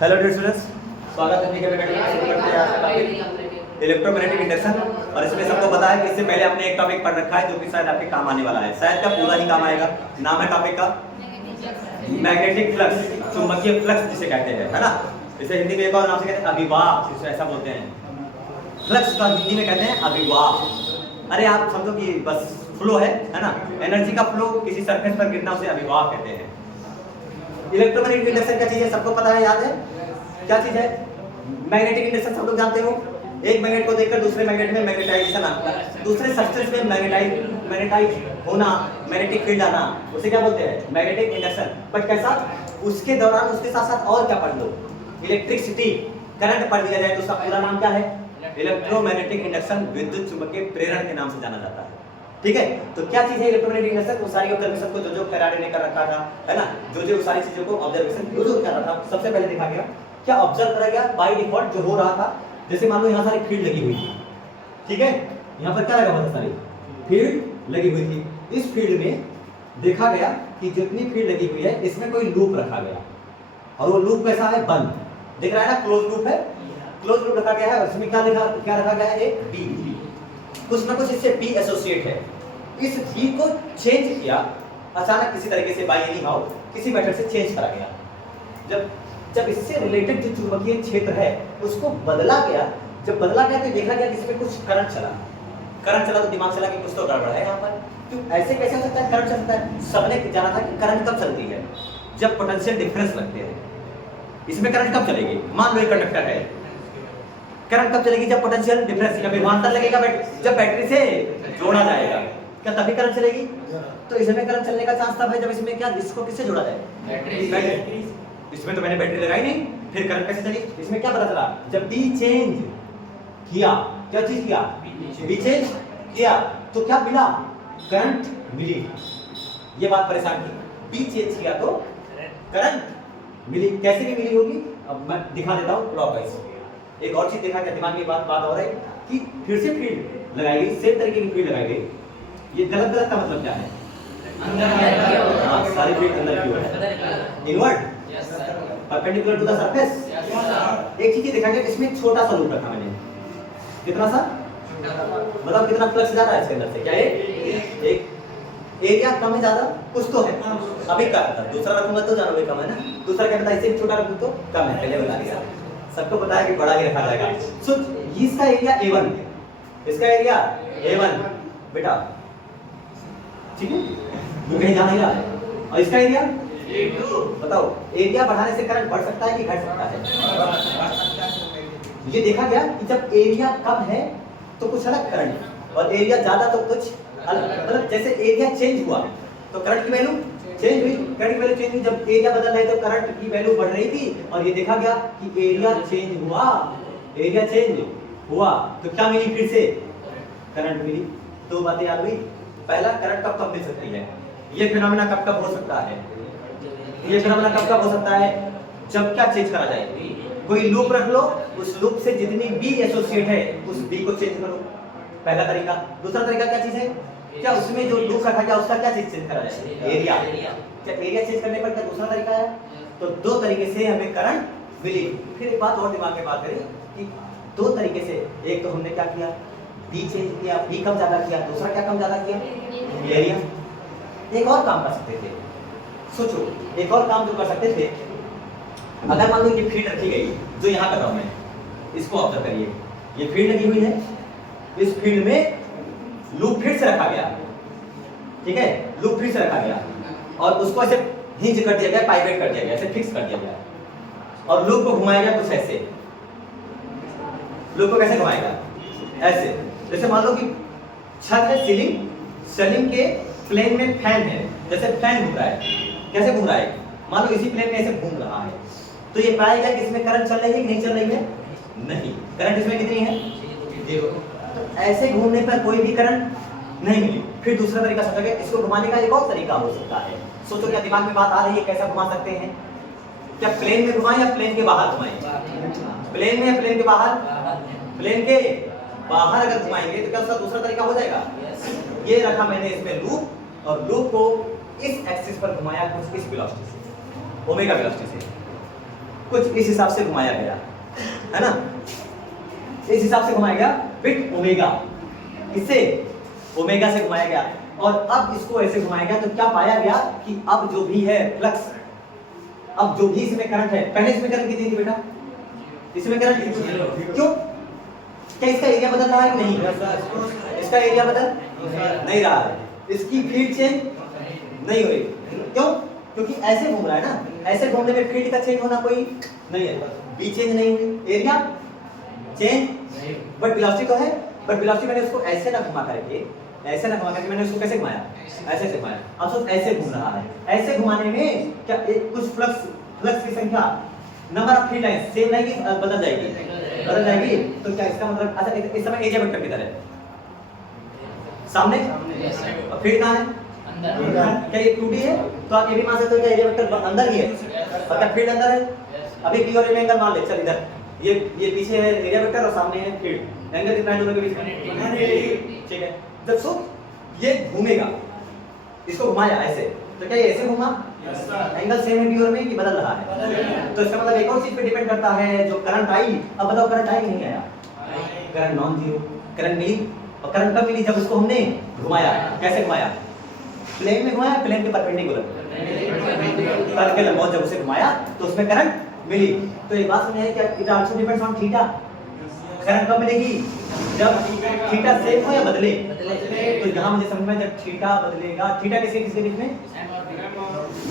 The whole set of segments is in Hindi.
हेलो डियर स्टूडेंट्स, स्वागत है के शुरू करते हैं आज का टॉपिक इलेक्ट्रोमैग्नेटिक इंडक्शन। और इसमें सबको पता है कि इससे पहले हमने एक टॉपिक पढ़ रखा है जो कि शायद आपके काम आने वाला है, शायद का पूरा ही काम आएगा। नाम है टॉपिक का मैग्नेटिक फ्लक्स, चुंबकीय फ्लक्स जिसे कहते हैं, है ना। इसे हिंदी में एक और नाम से कहते हैं अभिवाह, इसे ऐसा बोलते हैं। फ्लक्स का हिंदी में कहते हैं अभिवाह। अरे आप समझो कि बस फ्लो है ना, एनर्जी का फ्लो किसी सरफेस पर गिरना उसे अभिवाह कहते हैं। इलेक्ट्रोमैग्नेटिक इंडक्शन क्या चीज है सबको पता है, याद है क्या चीज है? मैग्नेटिक इंडक्शन सब लोग जानते हो। एक मैग्नेट को देखकर दूसरे मैग्नेट में मैग्नेटाइजेशन आता है, दूसरे सब्सटेंस में मैग्नेटाइज होना, मैग्नेटिक फील्ड आना, उसे क्या बोलते हैं? Magnetic induction. बट कैसा? उसके दौरान उसके साथ साथ और क्या पढ़ लो, इलेक्ट्रिसिटी, करंट पढ़ लिया जाए तो उसका पूरा नाम क्या है? इलेक्ट्रोमैग्नेटिक इंडक्शन, विद्युत चुंबकीय प्रेरण के नाम से जाना जाता है। ठीक है, तो क्या चीज है इलेक्ट्रोमैग्नेटिक इंडक्शन? वो सारी ऑब्जर्वेशन को जो फैराडे ने कर रखा था, है ना, जो सारी चीजों को ऑब्जर्वेशन यूज कर रहा था, सबसे पहले देखा गया क्या ऑब्जर्व करा गया बाय डिफॉल्ट जो हो रहा था। जैसे मान लो यहाँ सारी फील्ड लगी हुई थी, ठीक है, यहाँ पर क्या लगा हुआ था? सारी फील्ड लगी हुई थी। इस फील्ड में देखा गया कि जितनी फील्ड लगी हुई है इसमें कोई लूप रखा गया, और वो लूप कैसा है? बंद दिख रहा है ना, क्लोज लूप है, क्लोज लूप रखा गया है। और इसमें क्या रखा गया है? एक बी, कुछ ना कुछ इससे बी एसोसिएट है। इस बी को चेंज किया अचानक किसी तरीके से, बाय एनी हाउ किसी मेथड से चेंज करा गया। जब इससे रिलेटेड जो चुंबकीय क्षेत्र है उसको बदला गया, जब बदला गया तो देखा गया कि इसमें कुछ करंट चला तो दिमाग चला कि कुछ तो गड़बड़ है यहाँ पर। क्यों ऐसे कैसे हो सकता है? करंट चलता है, सबने जाना था कि करंट कब चलती है? जब पोटेंशियल डिफरेंस लगते हैं। इसमें करंट कब चलेगी? मान लो एक कंडक्टर है, करंट कब चलेगी? जब पोटेंशियल डिफरेंस या विभवांतर लगेगा, जब बैटरी से जोड़ा जाएगा, क्या तभी करंट चलेगी? तो इसमें करंट चलने का चांस तब है जब इसमें क्या, इसको किससे जोड़ा जाए? बैटरी। इसमें तो मैंने बैटरी लगाई नहीं, फिर करंट कैसे चली? इसमें क्या पता चला? जब बी चेंज किया, क्या चीज किया? बी चेंज किया तो क्या मिला? करंट मिली। ये बात परेशान की, बी चेंज किया तो करंट मिली। कैसे भी मिली होगी अब मैं दिखा देता हूँ क्लॉकवाइज। एक और चीज देखा क्या दिमाग में बात और है कि फिर से फील्ड लगाई गई, सेम तरीके की फील्ड लगाई गई। ये गलत का मतलब क्या है? हाँ, सारी फील्ड अंदर की ओर है, inward, perpendicular to the surface. एक चीज देखा गया, इसमें छोटा सा लूप रखा मैंने, कितना सा? मतलब कितना फ्लक्स जा रहा है इसके अंदर से? क्या एक एरिया कम है ज्यादा कुछ तो है, अभी का था, दूसरा रखूंगा तो जानोगे कम है ना, दूसरा क्या बताया? इससे छोटा रखूं तो कम है, पहले बता दिया। सबको पता है कि बड़ा ही रखा जाएगा। सो इसका एरिया A1, इसका एरिया A1 बेटा, ठीक है, जो कहीं जा नहीं रहा है। और इसका एरिया A2। बताओ एरिया बढ़ाने से करंट बढ़ सकता है कि घट सकता है? ये देखा गया कि जब एरिया कम है तो कुछ अलग करंट, और एरिया ज्यादा तो कुछ अलग। मतलब जैसे एरिया चेंज हुआ तो करंट की वैल्यू चेंज हुई, करंट की वैल्यू चेंज हुई। जब एरिया बदल रहे तो करंट की वैल्यू बढ़ रही थी, और ये देखा गया कि एरिया चेंज हुआ, एरिया चेंज हुआ तो क्या मिली? फिर से करंट मिली। दो बातें याद हुई। पहला, करंट कब मिल सकती है, ये फिनोमेना कब हो सकता है? ये फिनोमेना कब हो सकता है? जब क्या चेंज करा जाए? कोई लूप रख लो, उस लूप से जितनी बी एसोसिएट है उस बी को चेंज करो, पहला तरीका। दूसरा तरीका क्या चीज है? क्या उसमें जो लूप रखा गया उसका क्या चीज चेंज करा जाए? एरिया। क्या एरिया चेंज करने पर क्या दूसरा तरीका है? तो दो तरीके से हमें करंट मिली। फिर एक बात और दिमाग में बात करें कि दो तरीके से, एक तो हमने क्या किया? बी चेंज किया, बी कम ज्यादा किया, दूसरा क्या कम ज्यादा किया? एरिया। एक और काम कर सकते थे, सोचो एक और काम जो कर सकते थे, अगर मान लो ये फील्ड रखी गई जो यहाँ कर रहा हूं मैं, इसको ऑब्जर्व करिए, ये फील्ड लगी हुई है, इस फील्ड में लूप फिर से रखा गया, ठीक है, लूप फिर से रखा गया, और उसको ऐसे हिंज कर दिया गया, पाइवेट कर दिया गया, ऐसे फिक्स कर दिया गया, और लूप को घुमाया गया कुछ ऐसे। लूप को कैसे घुमाएगा? ऐसे। जैसे मान लो कि छत है, सीलिंग के प्लेन में फैन है, जैसे फैन घूम रहा है, कैसे घूम रहा है? मान लो इसी प्लेन में ऐसे घूम रहा है, तो ये पाएगा कि इसमें करंट चल रही है कि नहीं चल रही है? नहीं, करंट इसमें कितनी है? 0। तो ऐसे घूमने पर कोई भी करंट नहीं मिली। फिर दूसरा तरीका सोचा गया, इसको घुमाने का एक और तरीका हो सकता है। सोचो क्या दिमाग में बात आ रही है, कैसा घुमा सकते हैं? क्या प्लेन में घुमाएं या प्लेन के बाहर घुमाएं? प्लेन में या प्लेन के बाहर? प्लेन के बाहर अगर घुमाएंगे तो क्या उसका दूसरा तरीका हो जाएगा? ये रखा मैंने इसमें लूप, और लूप को इस एक्सिस पर घुमाया कुछ इस वेलोसिटी से, ओमेगा वेलोसिटी से। कुछ इस हिसाब से घुमाया गया, है ना, इस हिसाब से घुमाया गया विथ ओमेगा, इससे ओमेगा से घुमाया गया। और अब इसको ऐसे घुमाया गया तो क्या पाया गया कि अब जो भी है फ्लक्स, अब जो भी इसमें करंट है, पहले इसमें करंट कितनी थी बेटा, इसमें करंट क्यों, क्या इसका एरिया बदल रहा है कि नहीं, इसका एरिया बदल नहीं रहा है, इसकी फील्ड चेंज नहीं हो रही, क्यों, क्योंकि ऐसे घूम रहा है ना, ऐसे घूमने में फील्ड का चेंज होना कोई नहीं है, बी चेंज नहीं हुई, एरिया चेंज, बट वेलोसिटी तो है, बट वेलोसिटी मैंने उसको ऐसे ना घुमा करके, ऐसे ना घुमा करके मैंने उसको कैसे घुमाया, ऐसे से घुमाया, अब सोच ऐसे घूम रहा है, ऐसे घुमाने में क्या कुछ फ्लक्स की संख्या, number of field lines same रहेगी, बदल जाएगी, तो क्या इसका मतलब, अच्छा इस समय एरिया वेक्टर किधर है, सामने, और फील्ड कहाँ है अंदर, क्या ये 2D है, तो आप ये भी मान सकते हो कि एरिया वेक्टर अंदर ही है, और क्या फील्ड अंदर है, अभी पी और ए में एंगल मान ले, चल इधर ये पीछे है एरिया वेक्टर और सामने है फील्ड, एंगल कितना है दोनों के बीच में, ठीक है, जब सो ये घूमेगा, इसको घुमाया ऐसे, तो क्या ये ऐसे घूमा, एंगल सेम है पी और में कि बदल रहा है, तो इसका मतलब एक और चीज पे डिपेंड करता है, जो करंट आई, अब बताओ करंट आई कि नहीं आया, करंट नॉन जीरो, करंट मिली, और करंट कब मिली, जब उसको हमने घुमाया, कैसे घुमाया, प्लेन में घुमाया, प्लेन के परपेंडिकुलर, तल के लंबवत जब उसे घुमाया तो उसमें करंट मिली, तो एक बात समझ आई क्या, it also depends on theta, current कब मिलेगी, जब थीटा सेम हो या बदले, तो यहाँ मुझे समझ में, जब थीटा बदलेगा, थीटा किसके किसके बीच में,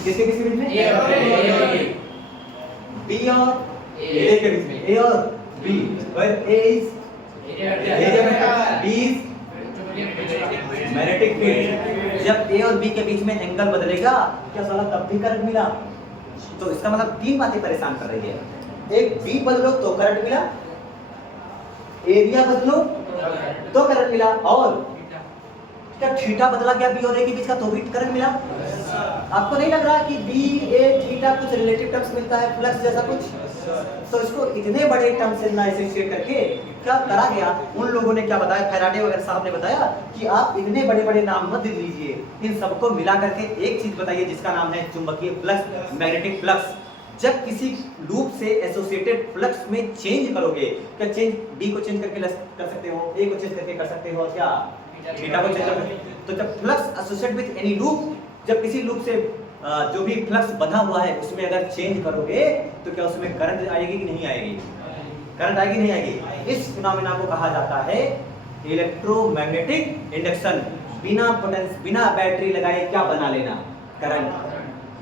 किसके किसके बीच में, बी और ए के बीच में, ए और B, where A is area, B is magnetic field, जब ए और बी के बीच में एंगल बदलेगा क्या साला तब भी करंट मिला, तो इसका मतलब तीन बातें परेशान कर रही है, एक बी बदलो तो करंट मिला, एरिया बदलो तो करंट मिला, और क्या थीटा बदला क्या बी और ए के बीच का तो भी करंट मिला, आपको नहीं लग रहा कि बी ए थीटा कुछ रिलेटिव टर्म्स मिलता है, फ्लक्स जैसा कुछ, तो इसको इतने बड़े टर्म से ना एसोसिएट करके क्या करा गया, उन लोगों ने क्या बताया, फैराडे वगैरह साहब ने बताया कि आप इतने बड़े बड़े नाम मत लीजिए, इन सबको मिला करके एक चीज बताइए जिसका नाम है चुंबकीय फ्लक्स, मैग्नेटिक फ्लक्स। जब किसी लूप से एसोसिएटेड फ्लक्स में चेंज करोगे, क्या चेंज बी को चेंज करके कर सकते हो, ए को चेंज करके कर सकते हो, क्या थीटा को चेंज करके, तो जब flux associated with any loop, जब किसी लूप से जो भी फ्लक्स बंधा हुआ है उसमें अगर चेंज करोगे तो क्या उसमें करंट आएगी कि नहीं आएगी, करंट आएगी नहीं आएगी, इस फिनोमेना को कहा जाता है इलेक्ट्रोमैग्नेटिक इंडक्शन। बिना बैटरी लगाए क्या बना लेना, करंट,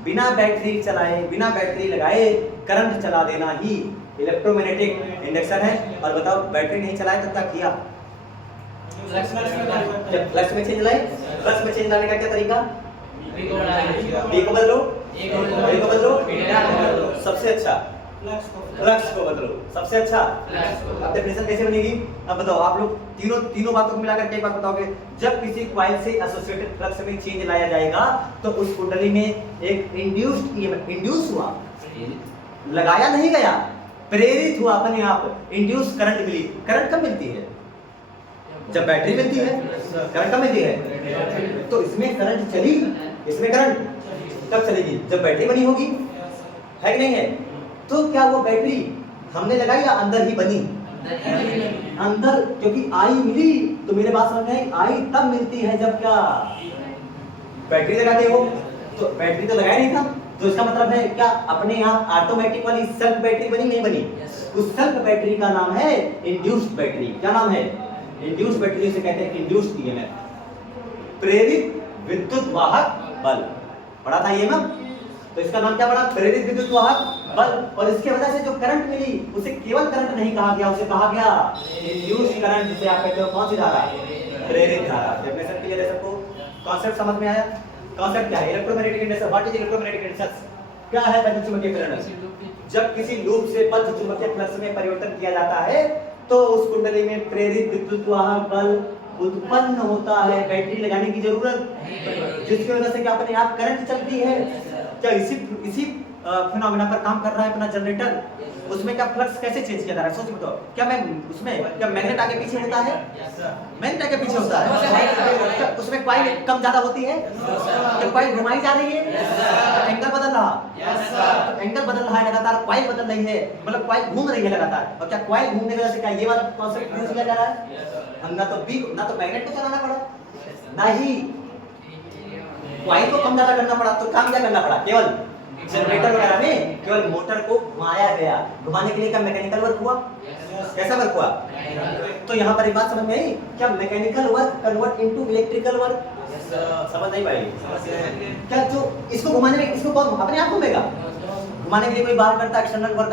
बिना बैटरी चलाए, बिना बैटरी लगाए करंट चला देना ही इलेक्ट्रोमैग्नेटिक इंडक्शन है। और बताओ बैटरी नहीं चलाए तो क्या किया, जब फ्लक्स में चेंज लाए, फ्लक्स में चेंज लाने का क्या तरीका, बी को बदलो, ए को बदलो, सबसे अच्छा फ्लक्स को बदलो, सबसे अच्छा। अब डेफिनेशन कैसे बनेगी, अब बताओ आप लोग तीनों बातों को मिलाकर के एक बात बताओगे, जब किसी कॉइल से एसोसिएटेड फ्लक्स में चेंज लाया जाएगा तो उस कुंडली में एक इंड्यूस्ड ईएमएफ, इंड्यूस हुआ, लगाया नहीं गया, प्रेरित हुआ अपने आप, इंड्यूस करंट मिली। करंट कब मिलती है, जब बैटरी मिलती है, करंट कब मिलती है, तो इसमें करंट चली, इसमें करंट कब चलेगी, जब बैटरी बनी होगी, है कि नहीं है, तो क्या वो बैटरी हमने लगाई या अंदर ही बनी, अंदर, क्योंकि आई मिली, तो मेरे बात समझ में आई तब मिलती है जब क्या बैटरी लगाते हो, तो बैटरी तो लगाया नहीं था, तो इसका मतलब है क्या अपने आप ऑटोमेटिक वाली सेल्फ बैटरी बनी नहीं बनी, उस सेल्फ बैटरी का नाम है इंड्यूस्ड बैटरी। क्या नाम है, इंड्यूस्ड बैटरी से कहते हैं इंड्यूस्ड ईएमएफ, प्रेरित विद्युत वाहक बल, पढ़ा था ये ना, तो इसका नाम क्या पड़ा, प्रेरित विद्युत वाहक बल। और इसके वजह से जो करंट मिली उसे केवल करंट नहीं कहा गया, उसे कहा गया इंड्यूस्ड करंट, जिसे आप कहते हो कौन सी धारा, प्रेरित धारा। डेफिनेशन क्लियर है सबको, कॉन्सेप्ट समझ में आया, कॉन्सेप्ट क्या है, electromagnetic induction, what is electromagnetic induction, क्या है विद्युत चुम्बकीय प्रेरण, जब किसी लूप से बद्ध चुंबकीय फ्लक्स में परिवर्तन किया जाता है तो उस कुंडली में प्रेरित विद्युत वाहक बल उत्पन्न होता है, बैटरी लगाने की जरूरत, जिसकी वजह से क्या अपने आप करंट चलती है। क्या इसी फिनोमेना पर काम कर रहा है अपना जनरेटर, उसमें क्या फ्लक्स कैसे चेंज किया जा रहा है? सोच बताओ, क्या मैं उसमें क्या मैग्नेट आगे पीछे होता है? मैग्नेट आगे पीछे होता है। क्या उसमें कॉइल कम ज्यादा होती है? क्या कॉइल घुमाई जा रही है? एंगल बदल रहा, एंगल बदल रहा है लगातार, कॉइल बदल रही है, मतलब कॉइल घूम रही है लगातार। और क्या कॉइल घूमने की वजह से क्या ये वाला कॉन्सेप्ट यूज किया जा रहा है? हम ना तो मैग्नेट को चलाना पड़ा, ना ही कॉइल को कम ज्यादा करना पड़ा। तो काम क्या करना पड़ा? केवल जनरेटर वगैरह में केवल मोटर को घुमाया गया। घुमाने के लिए क्या मैकेनिकल वर्क हुआ? कैसा वर्क हुआ? तो यहाँ पर एक बात समझ में आई, क्या mechanical work convert into electrical work? समझ नहीं पाई क्या? जो इसको घुमाने में, इसको कौन अपने आप घूमेगा? घुमाने के लिए कोई बाहर करता, एक्सटर्नल वर्क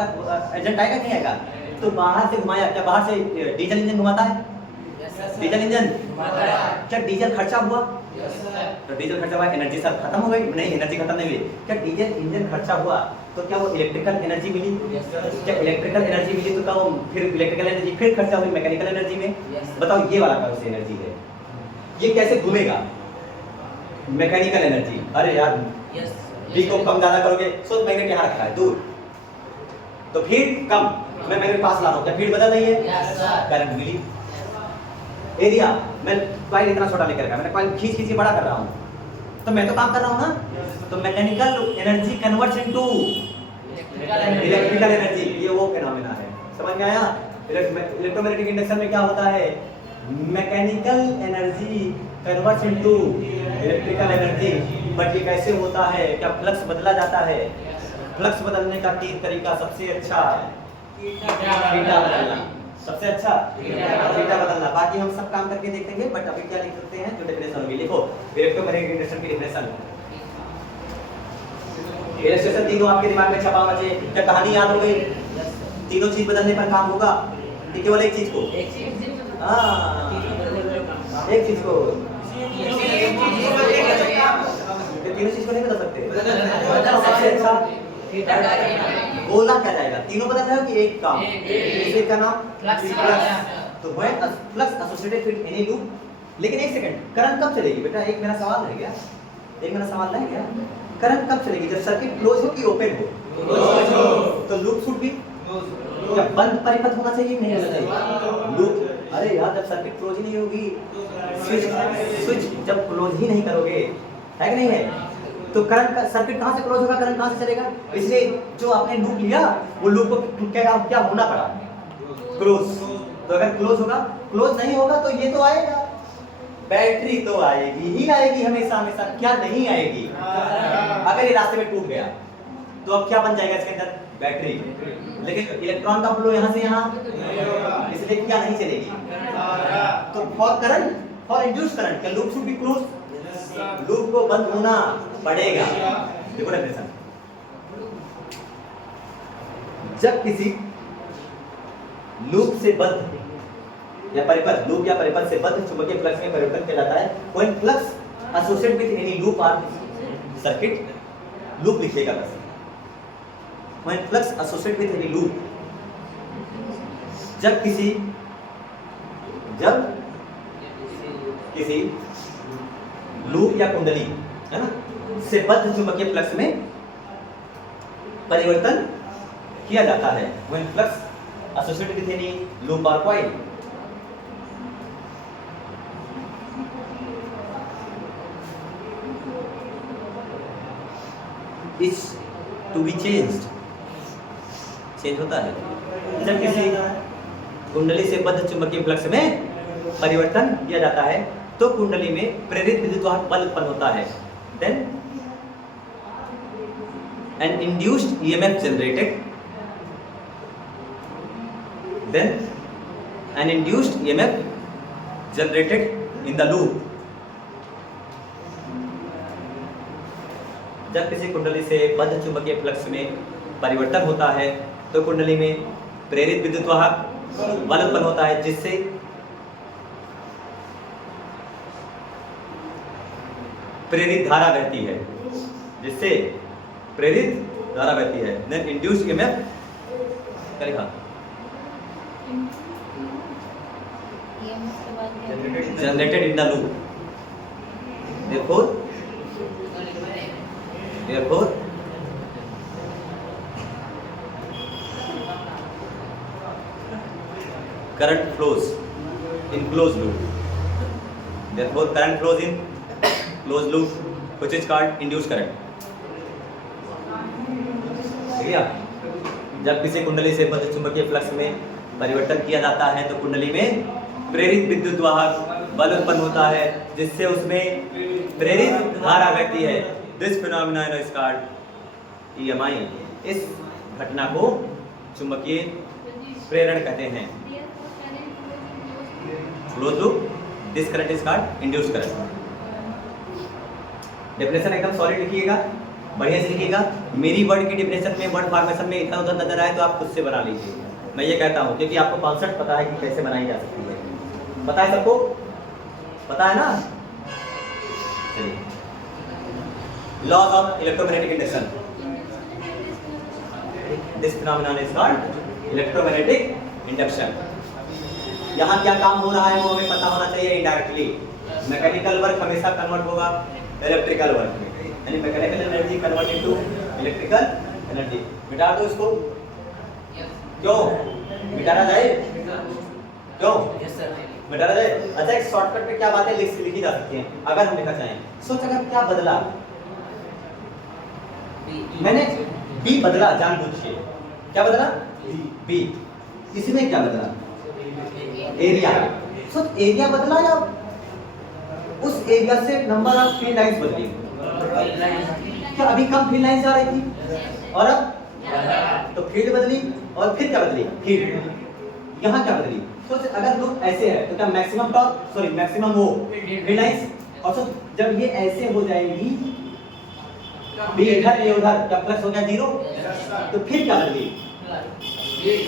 एजेंट आएगा नहीं आएगा? तो बाहर से घुमाया, क्या बाहर से डीजल इंजन घुमाता है? डीजल इंजन क्या डीजल खर्चा हुआ? तो डीजल खर्चा हुआ, एनर्जी सब खत्म हो गई? नहीं, एनर्जी खत्म नहीं हुई। क्या डीजल इंजन खर्चा हुआ तो क्या वो इलेक्ट्रिकल एनर्जी मिली? क्या इलेक्ट्रिकल एनर्जी मिली तो क्या वो फिर इलेक्ट्रिकल एनर्जी फिर खर्चा हुई मैकेनिकल एनर्जी में? बताओ ये वाला कौन सी एनर्जी है? ये कैसे घूमेगा? Mechanical energy. अरे यार बी को कम ज्यादा करोगे, सोच मैग्नेट यहाँ रखा है दूर, तो फील्ड कम, मैं मैग्नेट पास ला रहा हूँ, क्या फील्ड बदल रही है? करंट मिली। एरिया मैं कॉइल इतना छोटा लेकर का, मैंने कॉइल खींच खींच के बड़ा कर रहा हूँ, तो मैं तो काम कर रहा हूँ ना। तो mechanical energy converts into electrical energy, ये वो फिनोमेना है। समझ में आया? इलेक्ट्रोमैग्नेटिक इंडक्शन में क्या होता है? Mechanical energy converts into electrical energy. But ये कैसे होता है? क्या फ्लक्स बदला जाता है? फ्लक्स बदलने का तीन तरीका, सबसे अच्छा थीटा बदलना, सबसे अच्छा थीटा बदलना। बाकी हम सब काम करके देखेंगे, बट अभी क्या लिख सकते हैं? जो डेफिनेशन होगी लिखो, इलेक्ट्रोमैग्नेटिक इंडक्शन की डेफिनेशन। इलस्ट्रेशन तीनों आपके दिमाग में छपा होना चाहिए। क्या कहानी याद हो गई? तीनों चीज बदलने पर काम होगा कि केवल एक चीज को? हाँ, एक चीज को। तीनों चीज को नहीं बदल सकते। सबसे अच्छा बोला क्या जाएगा? तीनों बदल रहे हो कि एक काम? एक का नाम फ्लक्स। तो when flux associated with any loop. लेकिन एक सेकंड, करंट कब चलेगी बेटा? एक मेरा सवाल रह गया, एक मेरा सवाल रह गया। करंट कब चलेगी? जब सर्किट क्लोज हो कि ओपन हो? तो लूप शुड भी जब बंद परिपथ होना चाहिए, नहीं होना चाहिए लूप। अरे यार जब सर्किट क्लोज ही नहीं होगी, स्विच जब क्लोज ही नहीं करोगे, है कि नहीं है? तो करंट का सर्किट कहां से क्लोज होगा? करंट कहां से चलेगा? इसलिए जो आपने लूप लिया, वो लूप को क्या होना पड़ा? क्लोज। तो अगर क्लोज होगा, क्लोज नहीं होगा तो ये तो आएगा, बैटरी तो आएगी ही आएगी हमेशा हमेशा। क्या नहीं आएगी? अगर ये रास्ते में टूट गया तो अब क्या बन जाएगा इसके अंदर? बैटरी। लेकिन इलेक्ट्रॉन का फ्लो यहाँ से यहाँ, इसलिए क्या नहीं चलेगी? तो for current, for induced current, क्या loop should be close? Loop को बंद होना पड़ेगा। देखो डेफिनेशन, जब किसी लूप से बंद या परिपथ, लूप या परिपथ से बंध चुंबकीय फ्लक्स में परिवर्तन किया जाता है, when flux associated with any loop और सर्किट, लूप लिखिएगा बस, when flux associated with any loop, जब किसी लूप या कुंडली, है ना, से बद्ध चुंबकीय फ्लक्स में परिवर्तन किया जाता है, when flux associated with any loop और coil, is to be changed, change होता है जब किसी कुंडली से बद्ध चुंबकीय फ्लक्स में परिवर्तन किया जाता है, तो कुंडली में प्रेरित विद्युत वाहक बल उत्पन्न होता है। Then an induced EMF generated, then an induced EMF generated in the loop, जब किसी कुंडली से बद्ध चुंबकीय फ्लक्स में परिवर्तन होता है तो कुंडली में प्रेरित विद्युत वाहक बल उत्पन्न होता है, जिससे प्रेरित धारा बहती है, जिससे प्रेरित धारा बहती है। देन इंड्यूस्ड ईएमएफ क्या लिखा? Generated in the loop. therefore current flows in closed loop. Therefore current flows in closed loop which is called induced current. ठीक है? जब किसी कुंडली से विद्युत चुंबकीय फ्लक्स में परिवर्तन किया जाता है तो कुंडली में प्रेरित विद्युत वाहक बल उत्पन्न होता है जिससे उसमें प्रेरित धारा बहती है। This phenomena is called EMI। इस घटना को चुंबकीय प्रेरण कहते हैं। Close loop, this current is called induced current. Definition एकदम सॉलिड लिखिएगा, बढ़िया से लिखिएगा। मेरी वर्ड की डेफिनेशन में, वर्ड फॉर्मेशन में इधर उधर नजर आए तो आप खुद से बना लीजिए। मैं ये कहता हूँ क्योंकि आपको कॉन्सेप्ट पता है कि कैसे बनाई जा सकती है। पता है सबको? पता है ना? चलिए, laws of electromagnetic induction. This phenomenon is called electromagnetic induction. यहाँ क्या काम हो रहा है वो हमें पता होना चाहिए इनडायरेक्टली। मैकेनिकल वर्क हमेशा कन्वर्ट होगा इलेक्ट्रिकल वर्क में, यानी mechanical energy convert into electrical energy. मिटा दो इसको। क्यों मिटाना जाए? क्यों मिटाना जाए? अच्छा, एक शॉर्टकट में क्या बातें लिखी जा सकती हैं अगर हम लिखना चाहें? सोच, अगर क्या बदला, मैंने बी बदला जानबूझ के। क्या बदला? बी। इसमें क्या बदला? एरिया। सोच, एरिया बदला या उस एरिया से नंबर ऑफ फील्ड लाइंस बदली? क्या अभी कम फील्ड लाइंस आ रही थी और अब तो फील्ड बदली, और फिर क्या बदली? फील्ड। यहाँ क्या बदली? सोच, अगर लूप ऐसे है तो क्या मैक्सिमम टॉर्क, सॉरी मैक्सिमम वो फील्ड लाइंस, और सोच जब ये ऐसे हो जाएंगी बी इधर ये उधर, क्या फ्लक्स हो गया जीरो? तो फिर क्या बदली?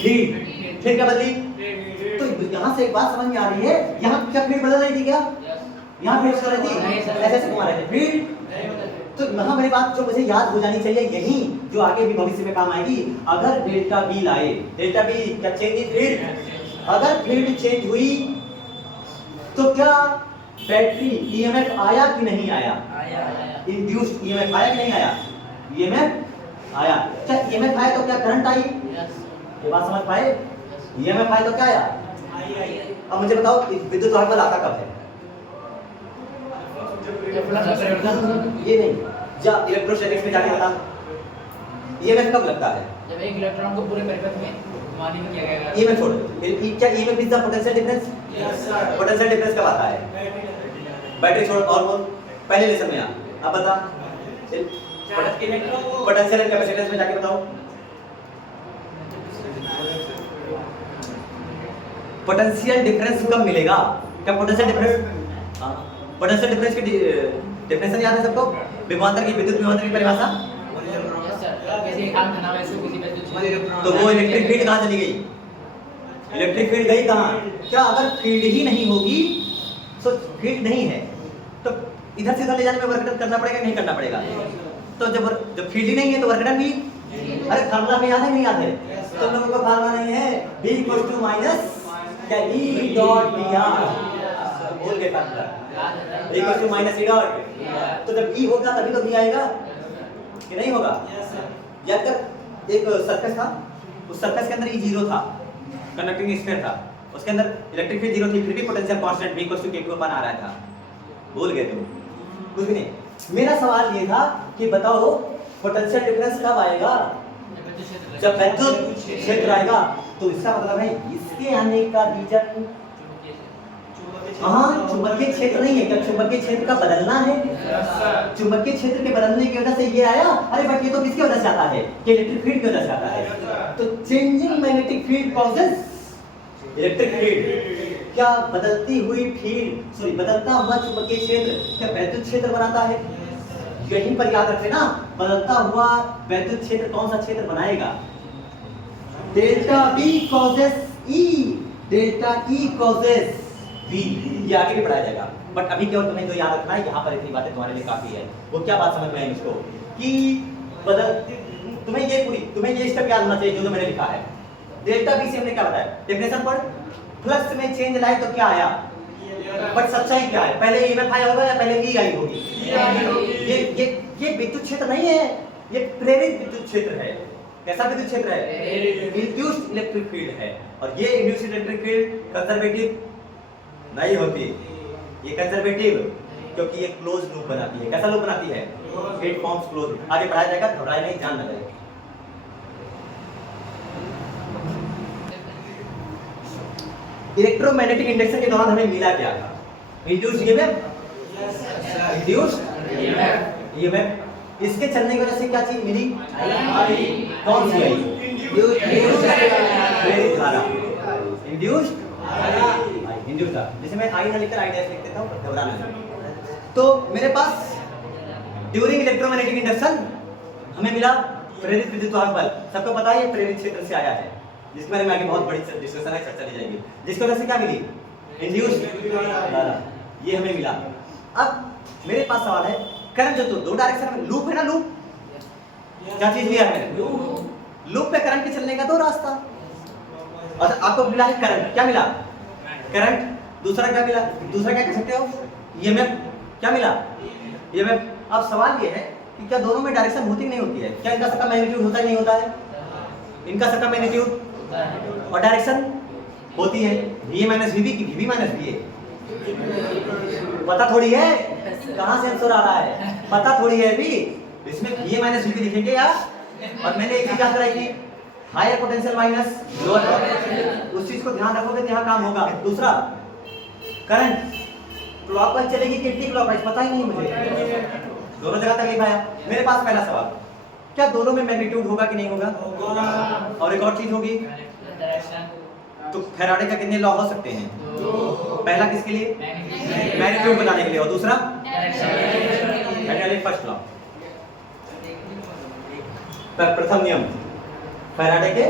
फील्ड। फिर क्या बदली? तो यहाँ से एक बात समझ में आ रही है, यहाँ क्या फील्ड बदल रही थी? क्या यहाँ फील्ड बदल रही थी? ऐसे घुमा रहे थे फील्ड। तो यहाँ मेरी बात जो मुझे याद हो जानी चाहिए, यही जो आगे भी भविष्य में काम आएगी। अगर डेल्टा बी लाए, डेल्टा बी क्या चेंज इन फील्ड? अगर फील्ड चेंज हुई तो क्या बैटरी ईएमएफ आया कि नहीं आया? इंड्यूस्ड ईएमएफ आया कि नहीं आया? ईएमएफ आया। अच्छा, ईएमएफ आया तो क्या करंट आई? ये बात समझ पाए? ईएमएफ आया तो क्या आया? अब मुझे बताओ विद्युत वाहक बल आता कब है? ये नहीं, जा इलेक्ट्रोस्टैटिक्स में जाके बता, ईएमएफ कब लगता है? जब एक इलेक्ट्रॉन को पूरे परिपथ में घुमाने में किया गया। ईएमएफ छोड़, क्या EMF is the potential difference? Yes sir. Potential difference कब आता है? बैटरी छोड़, और बोल, पहले लेसन में आ। अब बता, पोटेंशियल एंड कैपेसिटेंस में जाके बताओ। पोटेंशियल डिफरेंस कब मिलेगा? क्या पोटेंशियल डिफरेंस? हाँ, पोटेंशियल डिफरेंस की डेफिनेशन याद है सबको? विभवांतर की, विद्युत विभवांतर की परिभाषा। तो वो इलेक्ट्रिक फील्ड कहाँ चली गई? इलेक्ट्रिक फील्ड गई कहाँ? क्या अगर फील्ड ही नहीं होगी, तो फील्ड नहीं है तो इधर से इधर ले जाने में वर्क डन करना पड़ेगा नहीं करना पड़ेगा? तो जब फील्ड ही नहीं है तो वर्क डन भी, अरे फार्मूला में याद है नहीं याद है? तो लोगों को फार्मूला नहीं है, B = माइनस क्या E डॉट dr। बोल गए formula, B = minus E dot. तो जब E होगा तभी तो B आएगा कि नहीं होगा? याद कर, एक सर्कस था, उस सर्कस के अंदर E0 था, कंडक्टिंग स्फीयर था, उसके अंदर इलेक्ट्रिक फील्ड 0 थी, फिर भी पोटेंशियल कांस्टेंट B = K2 आ रहा था। भूल गए तुम? कुछ भी नहीं। मेरा सवाल ये था कि बताओ पोटेंशियल डिफरेंस कब आएगा? जब विद्युत क्षेत्र आएगा। तो इसका मतलब है इसके आने का रीजन, हाँ, चुंबकीय क्षेत्र नहीं है। क्या चुंबकीय क्षेत्र का बदलना है? चुंबकीय क्षेत्र के बदलने की वजह से ये आया। अरे बट ये तो किसकी वजह से आता है? कि इलेक्ट्रिक फील्ड की वजह से आता है। तो changing magnetic field causes electric field. क्या बदलती हुई फील्ड, सॉरी बदलता हुआ चुंबकीय क्षेत्र क्या विद्युत क्षेत्र बनाता है? यहीं पर याद रखें ना, बदलता हुआ विद्युत क्षेत्र कौन सा क्षेत्र बनाएगा? डेल्टा बी कॉजेस ई, डेल्टा ई कॉजेस बी। ये आगे भी पढ़ाया जाएगा, बट अभी केवल तुम्हें जो याद रखना है, यहाँ पर इतनी बातें तुम्हारे लिए काफी है। वो क्या बात समझ में आई मुझको कि तुम्हें ये स्टेप याद होना चाहिए जो मैंने लिखा है। डेल्टा बी से हमने क्या बताया? डेफिनेशन पर फ्लक्स में चेंज लाए तो क्या आया? बट सच्चाई क्या है? पहले ईएमएफ आया होगा या पहले ई आई होगी? ये विद्युत क्षेत्र नहीं है, ये प्रेरित विद्युत क्षेत्र है। कैसा विद्युत क्षेत्र है? इंड्यूस्ड इलेक्ट्रिक फील्ड है। और ये इंड्यूस्ड इलेक्ट्रिक फील्ड कंजर्वेटिव नहीं होती, ये कंजर्वेटिव क्योंकि ये क्लोज लूप बनाती है। कैसा लूप बनाती है? It forms close. आगे पढ़ाया जाएगा, घबराए नहीं, ध्यान लगाइए। इलेक्ट्रोमैग्नेटिक इंडक्शन के दौरान हमें मिला क्या था? Induced EMF, induced EMF. इसके चलने की वजह से क्या चीज मिली? कौन सी आई? प्रेरित धारा, इंड्यूस्ड इंड्यूस्ड धारा। जैसे मैं आई ना लिखकर आई डैश लिख देता हूं, घबराना नहीं। तो मेरे पास ड्यूरिंग इलेक्ट्रोमैग्नेटिक इंडक्शन हमें मिला प्रेरित विद्युत वाहक बल। सबको पता है ये प्रेरित क्षेत्र से आया है, जिसके बारे में आगे बहुत बड़ी डिस्कशन है, चर्चा ली जाएगी। जिसकी वजह से क्या मिली? इंड्यूस्ड धारा, ये हमें मिला। अब मेरे पास सवाल है, करंट जो तो दो डायरेक्शन में लूप है ना, लूप क्या चीज लिया है मैंने? लूप पे करंट के चलने का दो रास्ता। और आपको मिला है करंट, क्या मिला? करंट। दूसरा क्या मिला? दूसरा क्या कह सकते हो? ईएमएफ। क्या मिला? ईएमएफ। अब सवाल ये है कि क्या दोनों में डायरेक्शन होती नहीं होती है? क्या इनका सबका मैग्नीट्यूड होता ही नहीं होता है? इनका सबका मैग्नीट्यूड और डायरेक्शन होती है। VA माइनस VB की VB माइनस VA। पता थोड़ी है कहां से आंसर आ रहा है, पता थोड़ी है भी। इसमें VA माइनस VB लिखेंगे यार। और मैंने एक चीज याद कराई थी, हायर पोटेंशियल माइनस लोअर, उस चीज को ध्यान रखोगे तो यहाँ काम होगा। दूसरा, करंट क्लॉकवाइज चलेगी कि एंटी क्लॉकवाइज, पता ही नहीं मुझे, दोनों जगह तकलीफ आया। मेरे पास पहला सवाल, क्या दोनों में मैग्नीट्यूड होगा कि नहीं होगा? और एक और चीज होगी, तो फैराडे का कितने लॉ हो सकते हैं? पहला किसके लिए? मैग्नीट्यूड बताने के लिए, और दूसरा फर्स्ट लॉ, प्रथम नियम फैराडे के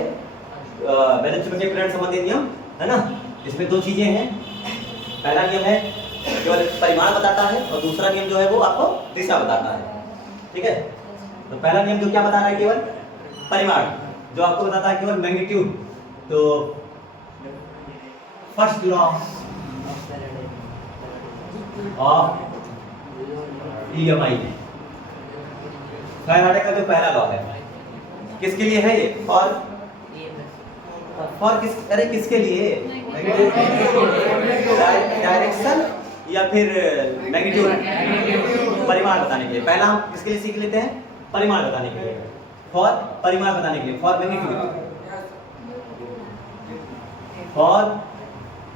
वैलेंस चुंबकीय प्रेरण संबंधी नियम है ना। इसमें दो चीजें हैं, पहला नियम है केवल परिमाण बताता है, और दूसरा नियम जो है वो आपको दिशा बताता है। ठीक है, तो पहला नियम जो क्या बता रहा है? केवल परिमाण, जो आपको बताता है केवल मैग्नीट्यूड। तो first law of EMI, Faraday का जो पहला लॉ है, किसके लिए है ये? फॉर किस, अरे किसके लिए? डायरेक्शन या फिर मैग्नीट्यूड, परिमाण बताने के लिए। पहला हम किसके लिए सीख लेते हैं? परिमाण बताने के लिए, फॉर परिमाण बताने के लिए, फॉर मैग्नीट्यूड, फॉर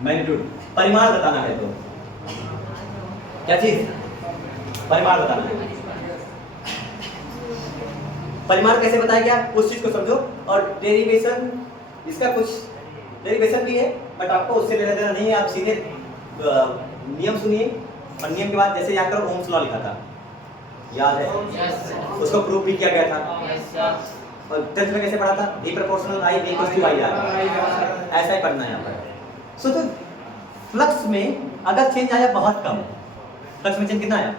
मैग्नीट्यूड। परिमाण बताना है तो क्या चीज? परिमाण बताना है। परिमाण कैसे बताया गया उस चीज को समझो। और डेरिवेशन, इसका कुछ डेरिवेशन भी है, बट आपको उससे लेना देना नहीं है। आप सीधे नियम सुनिए, और नियम के बाद जैसे याद करो, ओम्स लॉ लिखा था, याद है? उसको प्रूफ भी किया गया था। और 10th में कैसे पढ़ा था? E proportional I B equals to IR, ऐसा ही पढ़ना है यहाँ पर। सो तो फ्लक्स में अगर चेंज आया बहुत कम, फ्लक्स में चेंज कितना आया?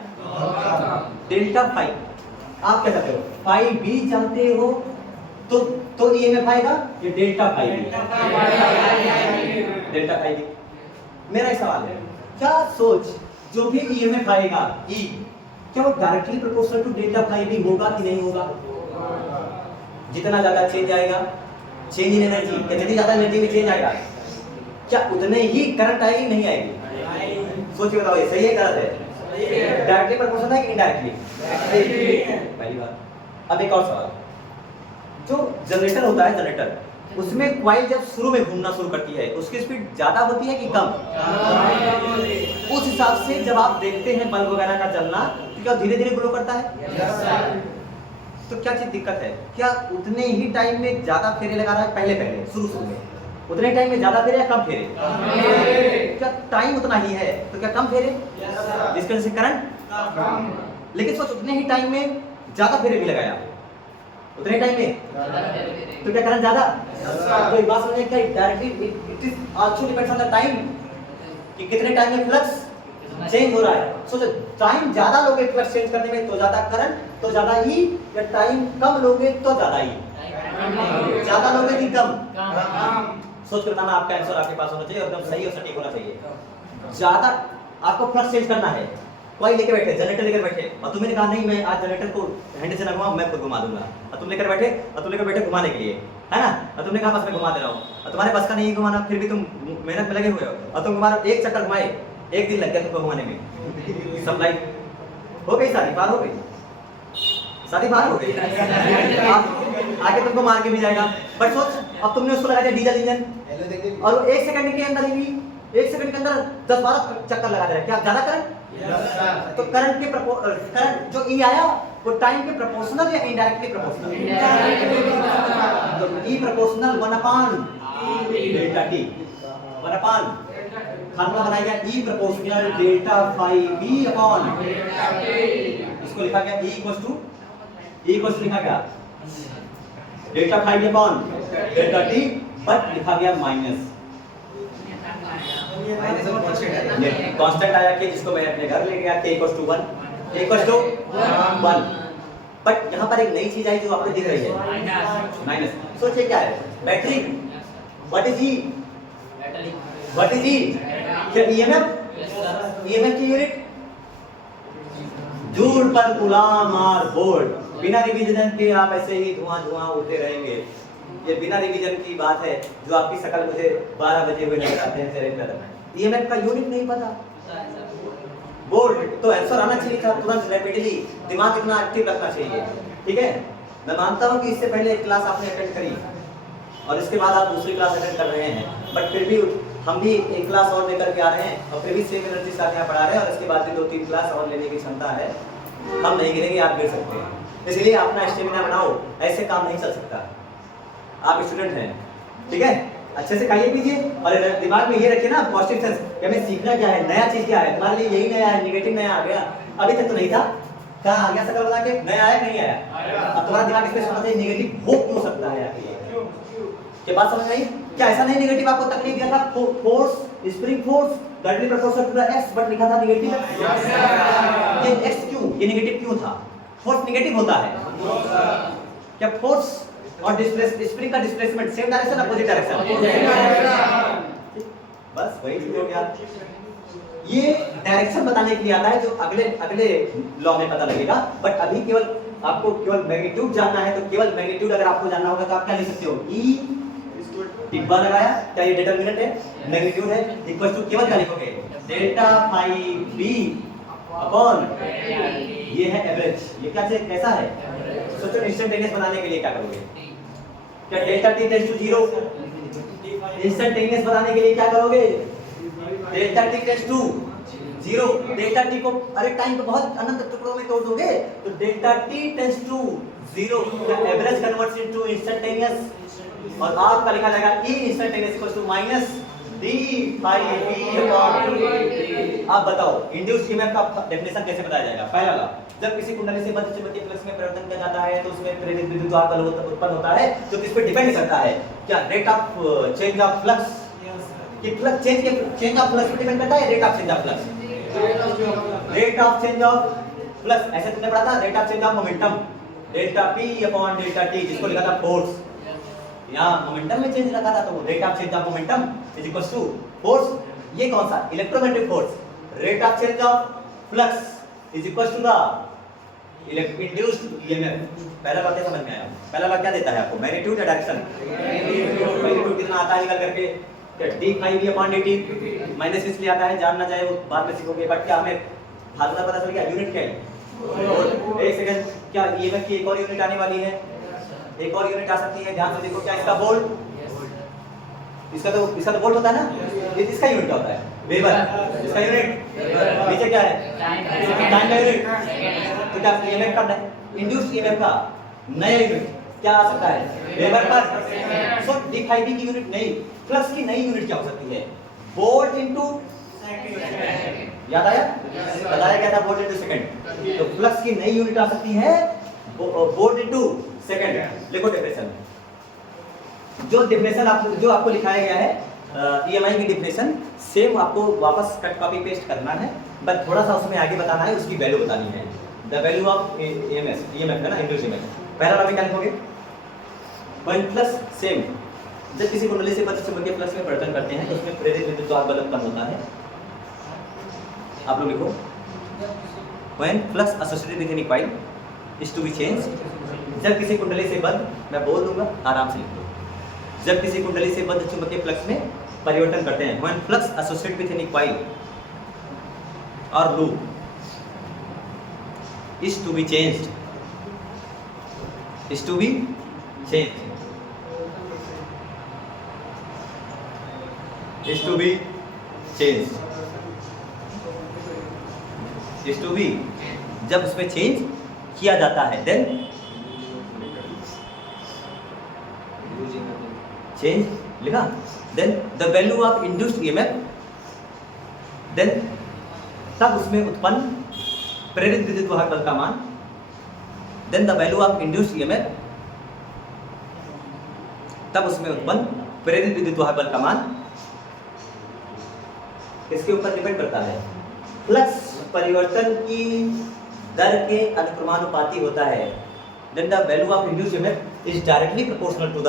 Delta phi. आप क्या चाहते हो? फाई बी चाहते हो तो EMF आएगा ये delta phi B, delta phi B. मेरा एक सवाल है, क्या सोच जो भी EMF आएगा E, क्या वो directly proportional to delta phi B होगा कि नहीं होगा? जितना ज्यादा चेंज आएगा, चेंज इन एनर्जी, जितनी ज्यादा एनर्जी में चेंज आएगा, क्या उतने ही करंट आएगी नहीं आएगी? सोच के बताओ, ये सही है गलत है? डायरेक्टली प्रोपोर्शनल है कि इनडायरेक्टली? पहली बात। अब एक और सवाल, जो जनरेटर होता है, जनरेटर, उसमें कॉइल जब शुरू में घूमना शुरू करती है, उसकी स्पीड ज्यादा होती है कि कम? उस हिसाब से जब आप देखते हैं बल्ब वगैरह का जलना, तो क्या धीरे धीरे ग्लो करता है? तो क्या चीज दिक्कत है? क्या उतने ही टाइम में ज्यादा फेरे लगा रहा है? पहले शुरू में उतने टाइम में ज्यादा फेरे या कम फेरे? क्या टाइम उतना ही है तो क्या कम फेरे? जिसकी वजह से करंट। लेकिन सोच, उतने ही टाइम में ज्यादा फेरे भी लगाया, उतने टाइम में, तो क्या करंट ज्यादा? तो एक बात समझिए, क्या directly it is also depends on the time, कि कितने टाइम में फ्लक्स चेंज हो रहा है। सोचो, टाइम ज्यादा लोगे फ्लक्स चेंज करने में तो ज्यादा करंट, तो ज्यादा ही, या टाइम कम लोगे तो ज्यादा ही? ज्यादा लोगे कि कम? सोच कर बताना, आपका आंसर आपके पास होना चाहिए, एकदम सही और सटीक होना चाहिए। ज्यादा आपको फ्लक्स चेंज करना है कोई लेके बैठे, जनरेटर लेकर बैठे, और तुमने कहा नहीं मैं आज जनरेटर को हैंडल से ना घुमाऊं, मैं खुद घुमा दूंगा, और तुम लेकर बैठे, और तुम लेकर बैठे घुमाने के लिए, है ना, और तुमने कहा बस मैं घुमा दे रहा हूँ, और तुम्हारे बस का नहीं घुमाना, फिर भी तुम मेहनत में लगे हुए हो, और तुम घुमा रहे हो, एक चक्कर घुमाए, एक दिन लग गया तुमको घुमाने में, सप्लाई हो गई, शादी पार हो गई, शादी पार हो गई, आके तुमको मार के भी जाएगा। बट सोच, अब तुमने उसको लगा दिया डीजल इंजन, और वो 1 सेकंड के अंदर ही 1 सेकंड के अंदर 10-12 चक्कर लगा दे रहा है, क्या ज्यादा करंट? तो करंट के करंट जो ई आया वो टाइम के प्रोपोर्शनल या इनडायरेक्टली प्रोपोर्शनल? तो ई प्रोपोर्शनल 1/डेल्टा टी, 1/, फार्मूला बनाया गया E proportional delta phi B upon, इसको लिखा गया ई इक्वल्स टू लिखा गया delta phi B upon delta T, but लिखा गया माइनस कांस्टेंट आया कि जिसको मैं अपने घर ले गया k equals to 1, k equals to 1, but यहाँ पर एक नई चीज आई जो आपको दिख रही है, माइनस। सोचिए क्या है बैटरी, व्हाट इज ई, क्या ईएमएफ की यूनिट जूल पर कूलम और वोल्ट। बिना रिवीजन के आप ऐसे ही धुआं उड़ते रहेंगे, ये बिना रिवीजन की बात है, जो आपकी शकल मुझे 12 बजे हुए नजर आते हैं चेहरे पर। ईएमएफ का यूनिट नहीं पता, वोल्ट तो आंसर आना चाहिए था तुरंत, रैपिडली, दिमाग इतना एक्टिव रखना चाहिए, ठीक है। मैं मानता हूं कि इससे पहले एक क्लास आपने अटेंड करी और इसके बाद आप दूसरी क्लास अटेंड कर रहे हैं, बट फिर भी हम भी एक क्लास और लेकर के आ रहे हैं, और फिर भी सेम एनर्जी साथ यहाँ पढ़ा रहे हैं, और इसके बाद भी 2-3 क्लास और लेने की क्षमता है, हम नहीं गिरेंगे, आप गिर सकते हैं, इसलिए अपना स्टेमिना बनाओ, ऐसे काम नहीं चल सकता। आप स्टूडेंट हैं, ठीक है, अच्छे से खाइए पीजिए, और दिमाग में ये रखिए ना पॉजिटिव सेंस कि हमें सीखना क्या है, नया चीज क्या है, तुम्हारे लिए यही नया है, नेगेटिव नया आ गया, अभी तक तो नहीं था, कहाँ आ गया शकल बना के, नया आया नहीं आया, अब तुम्हारा दिमाग इसमें सोचना चाहिए नेगेटिव हो क्यों सकता है आपके लिए, क्या बात समझ में आई? क्या ऐसा नहीं नेगेटिव आपको तकलीफ दिया था, force, spring force directly proportional to the x, but लिखा था नेगेटिव, ये एक्स क्यों, ये नेगेटिव क्यों था? फोर्स नेगेटिव होता है क्या? फोर्स और स्प्रिंग का displacement same direction opposite direction, बस वही चीज हो गया। ये डायरेक्शन बताने के लिए आता है जो अगले लॉ में पता लगेगा, बट अभी केवल आपको केवल मैग्नीट्यूड जानना है, तो केवल मैग्नीट्यूड अगर आपको जानना होगा तो आप क्या लिख सकते हो, ई टिब्बा लगाया, क्या ये डिटरमिनेंट है, मैग्नीट्यूड है, इक्वल टू केवल क्या लिखोगे, डेल्टा फाई बी अपॉन, ये है एवरेज, ये क्या चीज कैसा है, सोचो इंस्टेंटेनियस बनाने के लिए क्या करोगे, क्या delta T tends to 0, instantaneous बनाने के लिए क्या करोगे, delta T tends to 0, delta T को अरे टाइम को बहुत अनंत टुकड़ों में तोड़ दोगे, तो delta T tends to 0, average converts into instantaneous, और आपका लिखा जाएगा E instantaneous equals to minus D phi B upon. आप बताओ इंड्यूस्ड ईएमएफ का डेफिनेशन कैसे बताया जाएगा? पहला लॉ, जब किसी कुंडली से बद्ध चुंबकीय फ्लक्स में परिवर्तन किया जाता है तो उसमें प्रेरित विद्युत बल उत्पन्न होता है, जो किस पे डिपेंड करता है, क्या rate of change of flux, कि फ्लक्स चेंज ऑफ फ्लक्स पे डिपेंड करता है, rate of change of flux, rate of change of flux, ऐसे तुमने पढ़ा था, rate of change of momentum delta P upon delta T, जिसको लिखा था फोर्स, यहाँ मोमेंटम में चेंज रखा था, तो rate of change of momentum is equals to force, ये कौन सा electromagnetic force, rate of change of flux is equals to the induced EMF. पहला वाक्य समझ में आया? पहला वाक्य क्या देता है आपको, मैग्नीट्यूड या डायरेक्शन, मैग्नीट्यूड कितना आता है निकल करके d phi B upon d t, minus इसलिए आता है, जानना चाहे वो बाद में सीखोगे, बट क्या हमें फार्मूला पता चल गया, यूनिट क्या है, एक सेकंड, क्या ईएमएफ की एक और यूनिट आने वाली है, एक और यूनिट आ सकती है, ध्यान से देखो, क्या इसका वोल्ट, इसका तो वोल्ट होता है ना, इसका यूनिट क्या होता है, वेबर, इसका यूनिट, नीचे क्या है, टाइम का यूनिट, तो क्या ईएमएफ का इंड्यूस्ड ईएमएफ का नया यूनिट क्या आ सकता है, वेबर पर, सो डी फाई बी की यूनिट नहीं, फ्लक्स की नई यूनिट क्या हो सकती है, वोल्ट इनटू सेकंड, याद आया, बताया गया था वोल्ट इनटू सेकंड, तो फ्लक्स की नई यूनिट आ सकती है वोल्ट इनटू सेकंड। लिखो डेफिनेशन, जो आपको लिखाया गया है ईएमआई की डेफिनेशन, सेम आपको वापस कट कॉपी पेस्ट करना है, बस थोड़ा सा उसमें आगे बताना है, उसकी वैल्यू बतानी है, द वैल्यू ऑफ ईएमएफ है ना, इंड्यूस्ड ईएमएफ। पहला लॉ क्या लिखोगे, 1 प्लस सेम, जब किसी कुंडली से बद्ध चुंबकीय फ्लक्स में परिवर्तन करते हैं तो उसमें प्रेरित विद्युत बल उत्पन्न होता है, आप लोग लिखो when flux associated with any coil is to be change, जब किसी कुंडली से बद्ध, मैं बोल दूंगा आराम से लिख दो, जब किसी कुंडली से बद्ध चुंबकीय फ्लक्स में परिवर्तन करते हैं, when flux associated with any coil और loop is to be changed, is to be changed, is to be changed, is to be, जब उसमें चेंज किया जाता है देन चेंज लिखा, then the value of induced EMF, then तब उसमें उत्पन्न प्रेरित विद्युत वाहक बल का मान, then the value of induced EMF, तब उसमें उत्पन्न प्रेरित विद्युत वाहक बल का मान इसके ऊपर डिपेंड करता है। फ्लक्स परिवर्तन की दर के अनुक्रमानुपाती होता है, then the value of induced EMF is directly proportional to the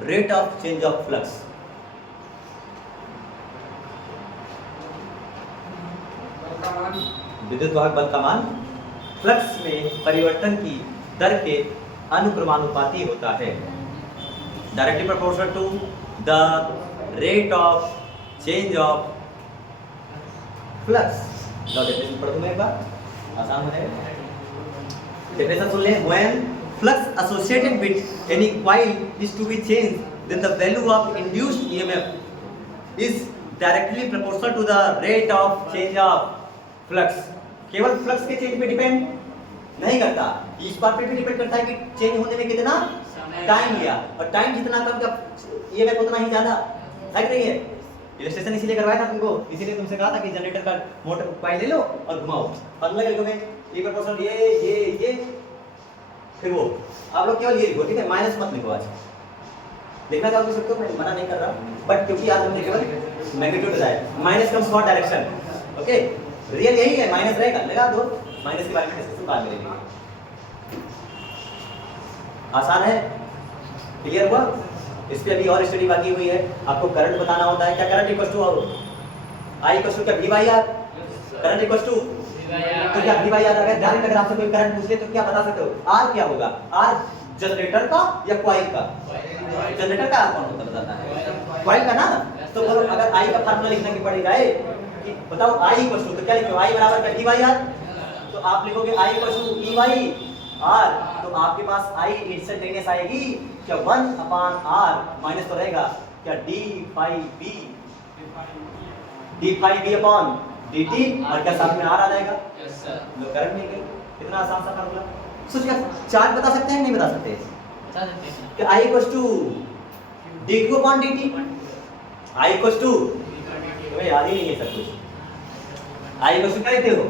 rate of change of flux. विद्युत वाहक बल का मान फ्लक्स में परिवर्तन की दर के अनुक्रमानुपाती होता है, directly proportional to the rate of change of flux. लो डेफिनेशन पढ़ दूं मैं एक बार, आसान हो जाएगा। डेफिनेशन सुन ले, when flux associated with any coil is to be change, then the value of induced EMF is directly proportional to the rate of change of flux. केवल फ्लक्स के चेंज पे डिपेंड नहीं करता, इस बात पे भी डिपेंड करता है कि चेंज होने में कितना टाइम लिया, और टाइम जितना कम का ईएमएफ उतना ही ज्यादा है कि नहीं है। इलस्ट्रेशन इसीलिए करवाया था तुमको, इसीलिए तुमसे कहा था कि जनरेटर का मोटर कॉइल ले लो और घुमाओ, पता लगेगा ये प्रोपोर्शनल ये फिर वो, आप लोग केवल ये लिखो, ठीक है, माइनस मत लिखो। आज देखना चाहो तो सकते हो, मैं मना नहीं कर रहा, बट क्योंकि आज हमने केवल मैग्नीट्यूड बताया, minus comes for direction, okay, real यही है, माइनस रहेगा, लगा दो, माइनस के बारे में डिस्कशन बाद में करेंगे। आसान है, क्लियर हुआ? इस पे अभी और स्टडी बाकी हुई है। आपको करंट बताना होता है, क्या current equal to I equal to क्या V by R, current equal to तो क्या वी बाई आर। अगर आपसे कोई करंट पूछ ले तो क्या बता सकते हो, आर क्या होगा, आर जनरेटर का या कॉइल का, जनरेटर का आर कौन होता बताता है, कॉइल का ना। तो बोलो अगर आई का फार्मूला लिखना की पड़ेगा कि बताओ आई इक्वल टू, तो क्या लिखो, आई बराबर क्या वी बाई आर, तो आप लिखोगे I equal to E by R, तो आपके पास आई इंस्टेंटेनियस आएगी क्या 1/r माइनस तो रहेगा क्या d phi b upon dt, और क्या साथ में r आ जाएगा। यस सर, लो करंट नहीं गई, कितना आसान सा फार्मूला। सोच क्या चार्ज बता सकते हैं नहीं बता सकते, बता सकते हैं कि i equals to dq upon dt, i equals to, तुम्हें याद ही नहीं है सब कुछ, i इक्वल्स टू क्या लिखते हो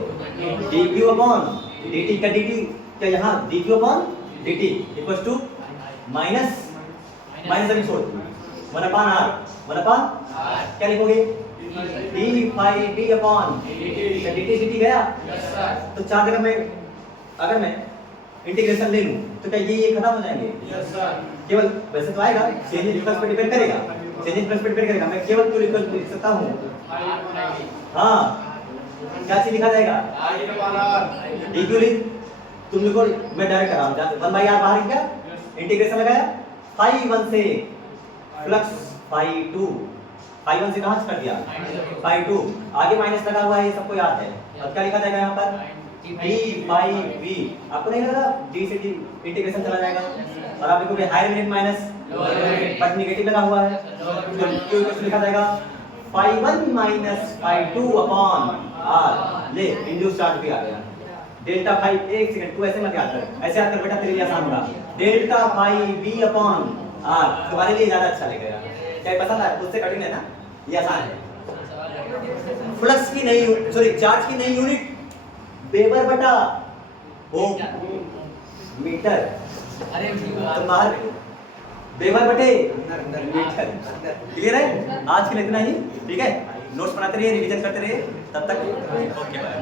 dq अपॉन dt का dt क्या यहाँ dq upon dt equals to minus अभी छोड़ 1/r क्या लिखोगे d phi b upon dt गया। तो चार जगह अगर मैं इंटीग्रेशन ले लूं तो क्या ये खत्म हो जाएंगे। केवल वैसे तो आएगा, चेंज इन फ्लक्स पे डिपेंड करेगा, चेंज इन फ्लक्स पे डिपेंड करेगा। मैं केवल क्यों लिख सकता हूं, हाँ क्या चीज लिखा जाएगा dq लिख, तुम लिखो, मैं डायरेक्ट कर रहा हूं 1/r बाहर क्या इंटीग्रेशन लगाया phi 1 से फ्लक्स phi 2, phi 1 से कहां से कर दिया phi 2, आगे माइनस लगा हुआ है, ये सबको याद है। अब क्या लिखा जाएगा यहाँ पर d phi b, आपको नहीं लगा d से d इंटीग्रेशन चला जाएगा, और आप लिखोगे higher limit minus but negative लगा हुआ है, तो q इक्वल लिखा जाएगा phi 1 minus phi 2 upon r। ले इंड्यूस चार्ज भी आ गया, डेल्टा फाई, एक सेकंड तू ऐसे मत याद कर, ऐसे याद कर बेटा, तेरे लिए आसान होगा, delta phi B upon R, तुम्हारे लिए ज्यादा अच्छा लगेगा। क्या पसंद है, उससे कठिन है ना, ये आसान है। फ्लक्स की नई, सॉरी चार्ज की नई यूनिट वेबर बटा ओम मीटर, अरे तो बाहर वेबर बटे मीटर। क्लियर है? आज के लिए इतना ही, ठीक है, नोट्स बनाते रहिए, रिवीजन करते रहिए, तब तक ओके बाय।